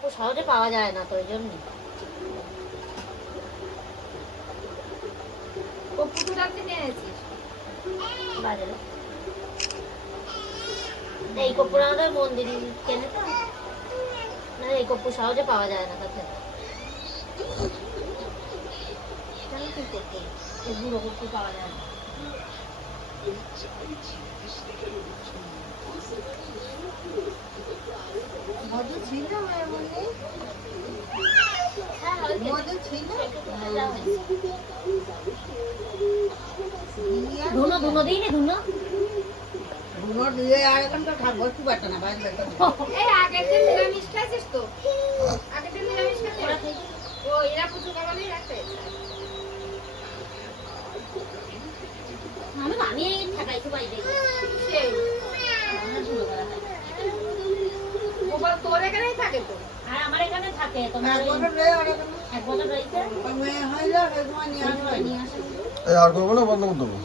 কপ্পু সহজে পাওয়া যায় না তো ওই জন্য। বাজারে। এই কপ্পুর আমাদের মন্দির কেনে তো। না এই কপ্পু সহজে পাওয়া যায় না তাতে। কেন কি কপ্পু এই পাওয়া যায় না। ভাজা হয়েছে। ধুনো ধুনো দিই নি ধুনো। গুঁড়ো দিয়ে আর এখন তো থাকব একটু বাটা না বাজলে এই আগের দিন নিরামিষ খাইছিস তো? আগের দিন নিরামিষ খাইছিস? ও এরা পুজো কামালেই রাখতে আমি আমি ঠেকাইতে দেখি সেই। আমার ধুলো গোপাল তোর এখানেই থাকে তো? আর আমার এখানে থাকে এই আর করব না বন্ধ করে দেবো।